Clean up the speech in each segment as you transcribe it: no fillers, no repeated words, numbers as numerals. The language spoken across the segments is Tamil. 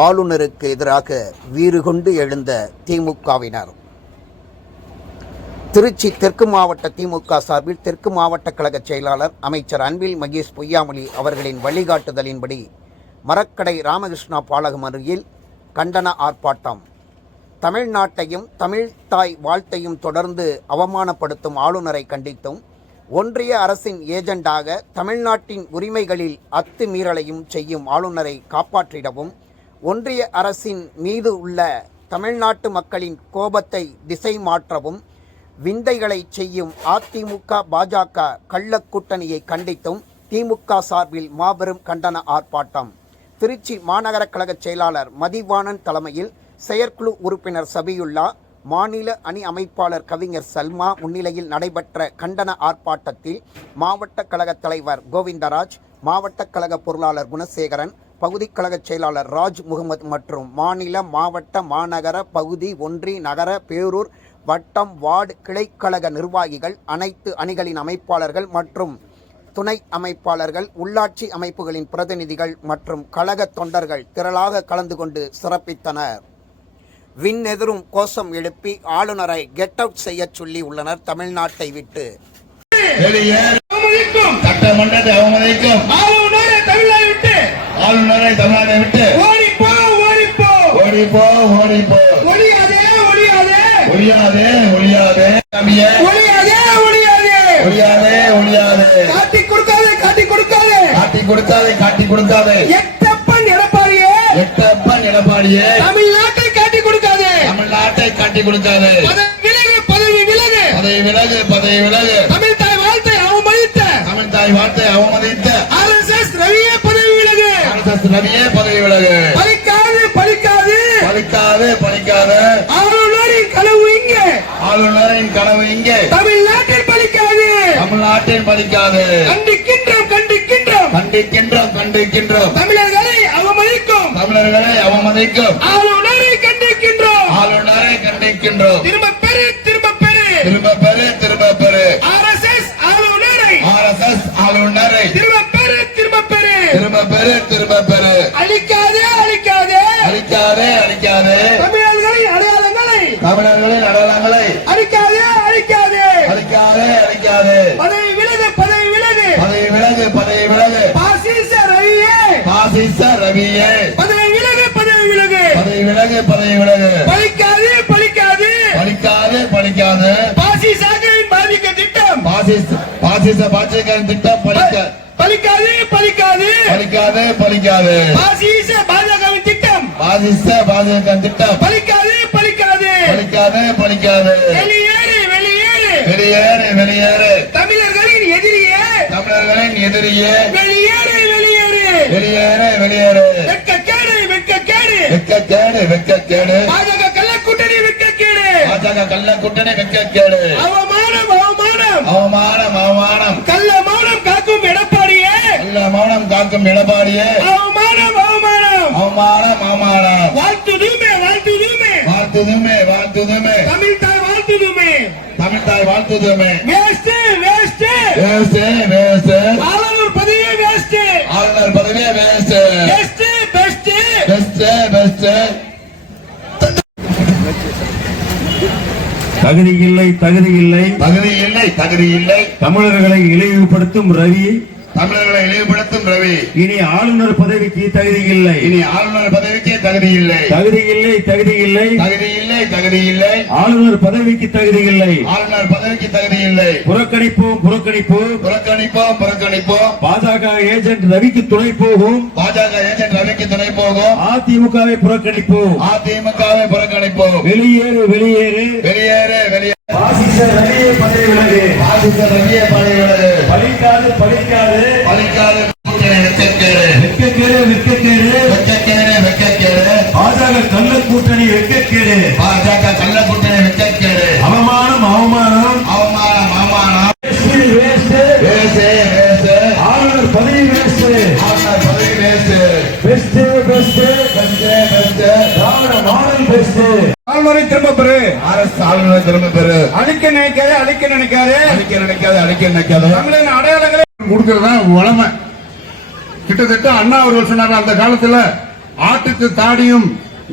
ஆளுநருக்கு எதிராக வீறு கொண்டு எழுந்த திமுகவினர். திருச்சி தெற்கு மாவட்ட திமுக சார்பில் தெற்கு மாவட்ட கழக செயலாளர் அமைச்சர் அன்பில் மகேஷ் பொய்யாமொழி அவர்களின் வழிகாட்டுதலின்படி மரக்கடை ராமகிருஷ்ணா பாலகம் அருகில் கண்டன ஆர்ப்பாட்டம். தமிழ்நாட்டையும் தமிழ்தாய் வாழ்த்தையும் தொடர்ந்து அவமானப்படுத்தும் ஆளுநரை கண்டித்தும் ஒன்றிய அரசின் ஏஜெண்டாக தமிழ்நாட்டின் உரிமைகளில் அத்துமீறலையும் செய்யும் ஆளுநரை காப்பாற்றிடவும் ஒன்றிய அரசின் மீது உள்ள தமிழ்நாட்டு மக்களின் கோபத்தை திசை மாற்றவும் விந்தைகளை செய்யும் அதிமுக பாஜக கள்ளக் கூட்டணியை கண்டித்தும் திமுக சார்பில் மாபெரும் கண்டன ஆர்ப்பாட்டம். திருச்சி மாநகர கழக செயலாளர் மதிவாணன் தலைமையில் செயற்குழு உறுப்பினர் சபியுல்லா, மாநில அணி அமைப்பாளர் கவிஞர் சல்மா முன்னிலையில் நடைபெற்ற கண்டன ஆர்ப்பாட்டத்தில் மாவட்ட கழக தலைவர் கோவிந்தராஜ், மாவட்ட கழக பொருளாளர் குணசேகரன், பகுதி கழக செயலாளர் ராஜ் முகமது மற்றும் மாநில, மாவட்ட, மாநகர, பகுதி, ஒன்றி, நகர, பேரூர், வட்டம், வார்டு, கிளைக்கழக நிர்வாகிகள், அனைத்து அணிகளின் அமைப்பாளர்கள் மற்றும் துணை அமைப்பாளர்கள், உள்ளாட்சி அமைப்புகளின் பிரதிநிதிகள் மற்றும் கழக தொண்டர்கள் திரளாக கலந்து கொண்டு சிறப்பித்தனர். விண்ணெதிரும் கோஷம் எழுப்பி ஆளுநரை கெட் அவுட் செய்ய சொல்லி உள்ளனர். தமிழ்நாட்டை விட்டு சட்டமன்றத்தை அவமதிக்கும் ஆளுநரை தமிழ்நாட்டை விட்டு ஓடிப்போ ஓடிப்போ ஓடிப்போ ஓடிப்போ ஒழியாதே ஒழியாதே ஒழியாதே ஒழியாதே ஒழியாதே ஒழியாதே ஒழியாதே ஒழியாதே காட்டி கொடுக்காதே காட்டி கொடுக்காதே காட்டி கொடுக்காதே காட்டி கொடுக்காதே எட்டப்பன் எடப்பாடியே எட்டப்பன் எடப்பாடியே தமிழ்நாட்டை காட்டி கொடுக்காதே தமிழ்நாட்டை காட்டி கொடுக்காதே பதவி விலகு பதவி விலகு பதவி விலகு தமிழ் தாய் வாழ்த்தை அவமதித்த தமிழ் தாய் வாழ்த்தை அவமதித்த ஆர்எஸ்எஸ் ரவியே பதவி விலகு ஆர்எஸ்எஸ் ரவியே பதவி விலகு பலிக்காது பலிக்காது பலிக்காது பலிக்காது ஆளுநரின் கனவு இங்கே ஆளுநரின் கனவு இங்கே தமிழ்நாட்டில் பலிக்காது தமிழ்நாட்டில் பலிக்காது கண்டிக்கின்றோம் கண்டிக்கின்றோம் கண்டிக்கின்றோம் கண்டிக்கின்றோம் தமிழர்களை அவமதிக்கும் தமிழர்களை அவமதிக்கும் ஆளுநரை கண்டிக்கின்றோம் ஆளுநரை கண்டிக்கின்றோம் திரும்ப பெரு திரும்ப பெரு திரும்ப பெரு திரும்ப பெரு ஆர்எஸ்எஸ் ஆளுநரை ஆர்எஸ்எஸ் ஆளுநரை திரும்ப பெரு திரும்ப பெரு திரும்ப பெரு திரும்ப பெரு அழிக்காதே அழிக்காதே அழிக்காதே அழிக்காதே தமிழர்களின் அடையாளங்களை தமிழர்களின் அடையாளங்களை அழிக்காதே அழிக்காதே அழிக்காதே அழிக்காதே பதவி விலகு பதவி விலகு பதவி விலகு பதவி விலகு பாசிச ரவியே பாசிச ரவியே பதவி விலகு பதவி விலகு பதவி விலகு பதவி விலகு பலிக்காதே பலிக்காது பலிக்காது பலிக்காது பாசிசவின் பாதிக்க திட்டம் பாசிச பாஜகவின் திட்டம் பலிக்காது பலிக்காது பலிக்காது பலிக்காது பாசிச பாஜகவின் திட்டம் பாசிச பாஜகவின் திட்டம் பலிக்காது பலிக்காது பலிக்காது பலிக்காது வெளியேறு வெளியேறு வெளியேறு வெளியேறு தமிழர்களின் எதிரியே தமிழர்களின் எதிரியே வெளியேறு வெளியேறு வெளியேறு வெளியேறு வெட்கக்கேடு வெட்கக்கேடு வெட்கக்கேடு வெட்கக்கேடு பாஜக கள்ள கூட்டணி வெட்கக்கேடு பாஜக கள்ள கூட்டணி வெட்கக்கேடு அவமானம் அவமானம் அவமானம் அவமானம் கள்ள மௌனம் காக்கும் எடப்பாடியே கள்ள மௌனம் காக்கும் எடப்பாடியே அவமானம் அவமானம் அவமானம் அவமானம் வாழ்த்துதுமே வாழ்த்துதுமே வாழ்த்துதுமே வாழ்த்துதுமே தமிழ் தாய் வாழ்த்துதுமே தமிழ் தாய் வாழ்த்துதுமே வேஸ்ட் வேஸ்ட் வேஸ்ட் வேஸ்ட் ஆளுநர் பதவியே வேஸ்ட் ஆளுநர் பதவியே waste best best best best தகுதி இல்லை தகுதி இல்லை தகுதி இல்லை தகுதி இல்லை தமிழர்களை இழிவுபடுத்தும் ரவி தமிழர்களை இழிவுபடுத்தும் ரவி இனி ஆளுநர் பதவிக்கு தகுதி இல்லை இனி ஆளுநர் பதவிக்கு தகுதி இல்லை தகுதி இல்லை தகுதி இல்லை தகுதி இல்லை தகுதி இல்லை ஆளுநர் பதவிக்கு தகுதி இல்லை ஆளுநர் பதவிக்கு தகுதி இல்லை புறக்கணிப்போம் புறக்கணிப்போம் புறக்கணிப்போம் புறக்கணிப்போம் பாஜக ஏஜென்ட் ரவிக்கு துணை போகும் பாஜக ஏஜென்ட் ரவிக்கு துணை போகும் அதிமுகவை புறக்கணிப்போம் அதிமுகவை புறக்கணிப்போம் வெளியேறு வெளியேறு வெளியேறு வெளியேறு பாசிச ரவியே பதவி விலகு பாசிச ரவியே பதவி விலகு பலிக்காது பலிக்காது பலிக்காது வெட்கக்கேடு வெட்கக்கேடு வெட்கக்கேடு வெட்கக்கேடு வெட்கக்கேடு பாஜக கள்ள கூட்டணி வெட்கக்கேடு பாஜக கள்ள கூட்டணி வெட்கக்கேடு அவமானம் அவமானம் அவமானம் அவமானம் வேஸ்ட் வேஸ்ட் வேஸ்ட் ஆளுநர் பதவி வேஸ்ட் ஆளுநர் பதவி waste best best best best Dravida model best ஆளுநரை திரும்ப பெறு அரசு ஆளுநரை திரும்ப பெறு அழிக்க நினைக்காது அழிக்க நினைக்காது அழிக்க நினைக்காது அழிக்க நினைக்காது தமிழின் அடையாளங்களை கொடுக்கறதுதான் உடமை. கிட்டத்தட்ட அண்ணா அவர்கள் சொன்னார், அந்த காலத்துல ஆட்டுக்கு தாடியும்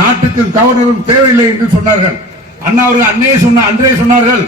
நாட்டுக்கு கவர்னரும் தேவையில்லை என்று சொன்னார்கள். அண்ணா அவர்கள் அன்றே சொன்னார்கள்,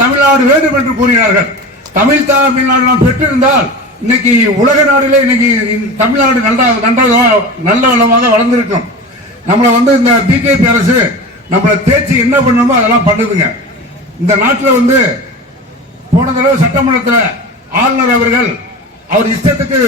தமிழ்நாடு வேண்டும் என்று கூறினார்கள். தமிழ்நாடு நாம் பெற்றிருந்தால் இன்னைக்கு உலக நாடுகளே இன்னைக்கு தமிழ்நாடு நல்ல வளமாக வளர்ந்திருக்கும். நம்மளை இந்த பிஜேபி அரசு நம்மளை தேய்ச்சி என்ன பண்ணணுமோ அதெல்லாம் பண்ணுதுங்க. இந்த நாட்டில் போன தடவை சட்டமன்றத்தில் ஆளுநர் அவர்கள் அவர் இஷ்டத்துக்கு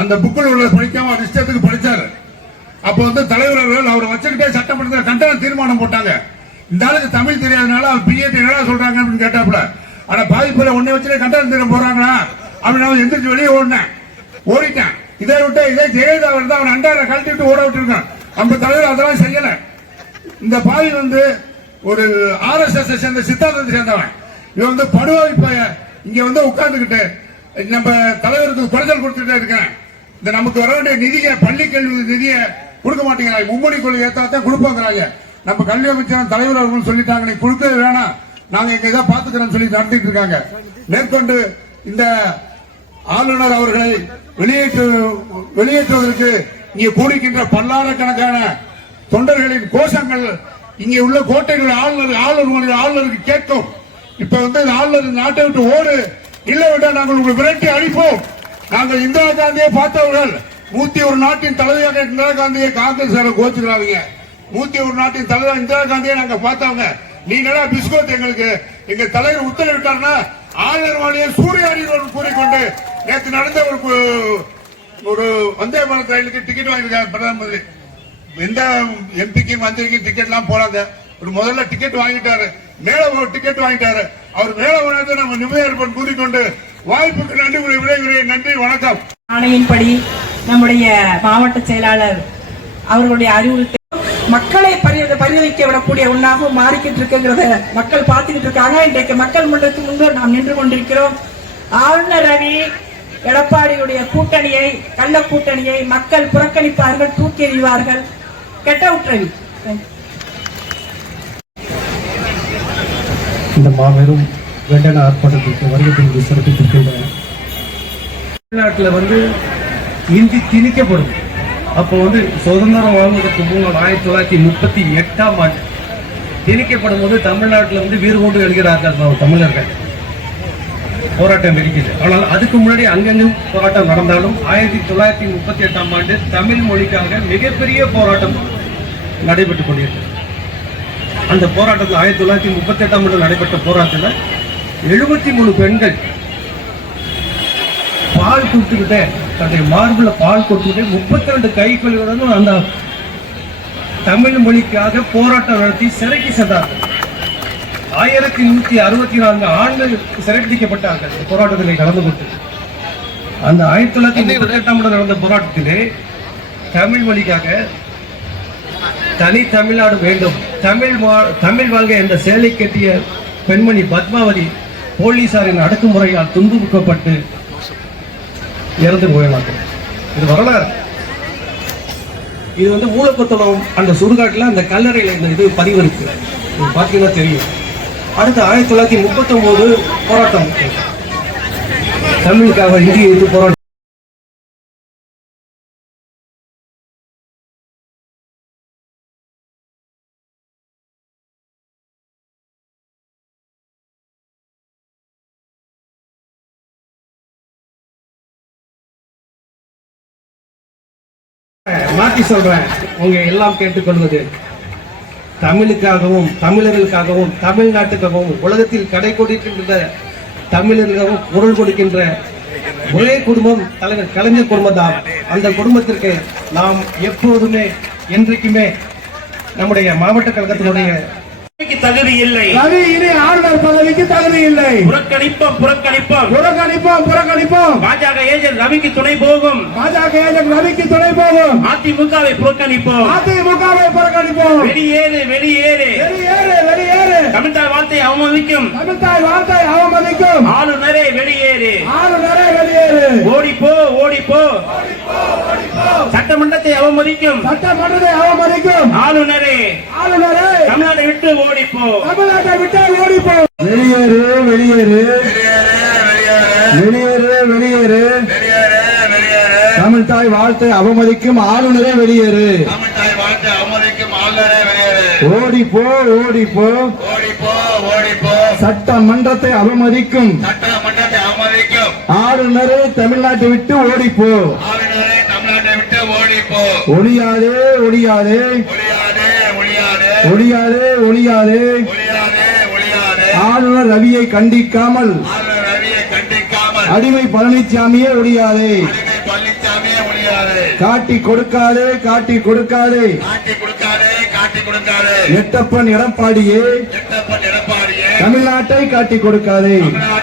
அந்த புக்கில் உள்ள படிக்காம அவர் இஷ்டத்துக்கு படிச்சாரு. அப்போ தலைவர் அவர்கள் அவரை வச்சுக்கிட்டே சட்டமன்றத்தில் கண்டன தீர்மானம் போட்டாங்க. இந்த ஆளுக்கு தமிழ் தெரியாதனால அவர் பிஜேபி என்ன சொல்றாங்க அப்படின்னு கேட்டாப்புல, ஆனா பாதிப்புல ஒன்னே வச்சுட்டு கண்டன தீர்மானம் போறாங்களா அப்படின்னு அவன் எந்திரிச்சு வெளியே ஓடிட்டேன். இதே ஜெயலலிதா தான் அவன் அண்டாரை கழட்டிட்டு ஓட விட்டுருக்கான். நம்ம தலைவர் அதெல்லாம் செய்யல. இந்த பாவி ஒரு RSS சேர்ந்த சித்தாந்தத்தை சேர்ந்தவன். இவன் படுவாய் இங்க உட்கார்ந்துகிட்டு நம்ம தலைவருக்கு குறைச்சல் கொடுத்துட்டே இருக்கேன். இந்த நமக்கு வர வேண்டிய நிதியை பள்ளி கல்வி நிதியை கொடுக்க மாட்டேங்கிறாங்க. மும்மொழி கொள்கை ஏத்தாத்தான் கொடுப்பாங்கிறாங்க. நம்ம கல்வி அமைச்சர் தலைவர் அவர்கள் சொல்லிட்டாங்க, நீ கொடுக்கவே வேணாம், நாங்க எங்க இதை பாத்துக்கிறோம் சொல்லி நடத்திட்டு இருக்காங்க. மேற்கொண்டு இந்த ஆளுநர் அவர்களை வெளியேற்றுவதற்கு இங்கே கூடிக்கின்ற பல்லாயிரக்கணக்கான தொண்டர்களின் கோஷங்கள் இங்கே உள்ள கோட்டைகள் ஆளுநருக்கு கேட்கும். இப்ப ஆளுநர் நாட்டை விட்டு ஓடு, இல்லை விட்டால் நாங்கள் உங்களை விரட்டி அழிப்போம். நாங்கள் இந்திரா காந்தியை பார்த்தவர்கள். 101 நாட்டின் தலைவியாக இந்திரா காந்தியை காங்கிரஸ் கோச்சுக்கிறாங்க. 101 நாட்டின் தலைவர் இந்திரா காந்தியை நாங்க பார்த்தவங்க. நீங்களா பிஸ்கோத் எங்களுக்கு எங்க தலைவர் உத்தரவிட்டார்னா ஆளுநர் வாழியை சூறையாடினோர் கூறிக்கொண்டு நேற்று நடந்த ஒரு வந்தே பாரத் ரயிலுக்கு டிக்கெட் வாங்கியிருக்காங்க பிரதம மந்திரி. எந்த எம்பிக்கு மந்திரிக்கு டிக்கெட் எல்லாம் போடாத, ஒரு முதல்ல டிக்கெட் வாங்கிட்டாரு, மேல ஒரு டிக்கெட் வாங்கிட்டாரு. அவர் மேல உணர்ந்து நம்ம நிபுணர் கூறிக்கொண்டு வாய்ப்புக்கு நன்றி, விடைகிறேன். நன்றி, வணக்கம். ஆணையின்படி நம்முடைய மாவட்ட செயலாளர் அவர்களுடைய அறிவுறுத்தல் மக்களை பரிதவிக்க விடக்கூடிய ஒன்றாகவும் மாறிக்கிட்டு இருக்குங்கிறத மக்கள் பார்த்துக்கிட்டு இருக்காங்க. இன்றைக்கு மக்கள் மன்றத்துக்கு முன்பு நாம் நின்று கொண்டிருக்கிறோம். ஆளுநர் ரவி எடப்பாடியுடைய கூட்டணியை, கள்ள கூட்டணியை மக்கள் புறக்கணிப்பார்கள், தூக்கி எறிவார்கள். கெட்ட உற்றவி இந்த மாபெரும் வேண்டன ஆர்ப்பாட்டத்திற்கு வருகை சிறப்பித்திருக்கின்ற தமிழ்நாட்டில் இந்தி திணிக்கப்படும். அப்போ சுதந்திரம் வாங்குவதற்கு முன்னால் 1938ஆம் ஆண்டு திணிக்கப்படும் போது தமிழ்நாட்டில் வீறு கொண்டு எழுகிறார்கள் தமிழர்கள். போராட்டம் இருக்குது. ஆனால் அதுக்கு முன்னாடி அங்கெங்கும் போராட்டம் நடந்தாலும் 1938ஆம் ஆண்டு தமிழ் மொழிக்காக மிகப்பெரிய போராட்டம் நடைபெற்றுக் கொண்டிருக்கிறது. அந்த போராட்டத்தில் 1938ஆம் ஆண்டு நடைபெற்ற போராட்டத்தில் 73 பெண்கள் பால் கொடுத்துக்கிட்டே, தன்னுடைய மார்புல பால் கொடுத்துக்கிட்டே 32 கைக்குள்ளுடன் அந்த தமிழ் மொழிக்காக போராட்டம் நடத்தி சிறைக்கு சென்றார்கள். 1164 ஆண்கள் சிறைப்பிடிக்கப்பட்டார்கள் போராட்டத்திலே கலந்து கொண்டு. அந்த 1938ஆம் ஆண்டு நடந்த போராட்டத்திலே தமிழ் மொழிக்காக தனி தமிழ்நாடு வேண்டும், தமிழ் வாழ்க என்ற சேலை கட்டிய பெண்மணி பத்மாவதி போலீசாரின் அடக்குமுறையால் துன்புறுத்தப்பட்டு இறந்து போயினார்கள். இது வரலாறு. இது ஊழப்பத்தனம் அந்த சுடுகாட்டில் அந்த கல்லறையில் இந்த இது பதிவு இருக்கு, பார்த்தீங்கன்னா தெரியும். அடுத்து 1939 போராட்டம், தமிழுக்காக இந்திய எதிர்ப்பு போராட்டம். மாற்றி சொல்றேன், உங்க எல்லாம் கேட்டுக்கொள்வது தமிழுக்காகவும் தமிழர்களுக்காகவும் தமிழ்நாட்டுக்காகவும் உலகத்தில் கடை கொடுக்கின்ற தமிழர்களுக்காகவும் குரல் கொடுக்கின்ற ஒரே குடும்பம் தலைவர் கலைஞர் குடும்பம் தான். அந்த குடும்பத்திற்கு நாம் எப்போதுமே என்றைக்குமே நம்முடைய மாவட்ட கழகத்தினுடைய தகுதி இல்லை, ஆளுநர் பதவிக்கு தகுதி இல்லை. புறக்கணிப்போம் புறக்கணிப்போம் புறக்கணிப்போம் புறக்கணிப்போம். பாஜக ஏஜென்ட் ரவிக்கு துணை போகும், பாஜக ஏஜென்ட் ரவிக்கு துணை போகும். அதிமுகவை புறக்கணிப்போம், அதிமுகவை புறக்கணிப்போம். வெளியேறு வெளியேறு வெளியேறு வெளியேறு. தமிழ்தாய் வார்த்தையை அவமதிக்கும், தமிழ்தாய் வார்த்தையை அவமதிக்கும் ஆளுநரே வெளியேறு, ஆளுநரே வெளியேறு. ஓடிப்போ ஓடிப்போ, சட்டமன்றத்தை அவமதிக்கும், சட்டமன்றத்தை அவமதிக்கும் ஆளுநரே, ஆளுநரே தமிழ்நாட்டை விட்டு ஓடிப்போ, தமிழ்நாட்டை விட்டு ஓடிப்போ. வெளியேறு வெளியேறு வெளியேறு வெளியேறு. தமிழ் தமிழ் தாய் வாழ்த்தை அவமதிக்கும் ஆளுநரே வெளியேறு. தமிழ் தாய் வாழ்த்தை அவமதிக்கும் ஆளுநரே வெளியேறு. ஓடிப்போ ஓடிப்போ. ஓடிப்போ ஓடிப்போ. சட்டமன்றத்தை அவமதிக்கும் சட்டமன்றத்தை அவமதிக்கும் ஆளுநரே தமிழ்நாட்டை விட்டு ஓடிப்போ. ஆளுநரே தமிழ்நாட்டை விட்டு ஓடிப்போ. ஒளியாதே ஒளியாதே ஒழியாதே ஒழியாதே ஒளியாதே ஒளியாதே. ஒழியாதே ஒழியாதே. ஆளுநர் ரவியை கண்டிக்காமல் ஆளுநர் ரவியை கண்டிக்காமல் அடிமை பழனிசாமியே ஒளியாதே. அடிமை பழனிசாமியே ஒழியாதே. காட்டி கொடுக்காதே காட்டி கொடுக்காதே. காட்டி கொடுக்காதே காட்டி கொடுக்காதே. எட்டப்பன் எடப்பாடியே எட்டப்பன் எடப்பாடியே தமிழ்நாட்டை காட்டி கொடுக்காதே. தமிழ்நாட்டை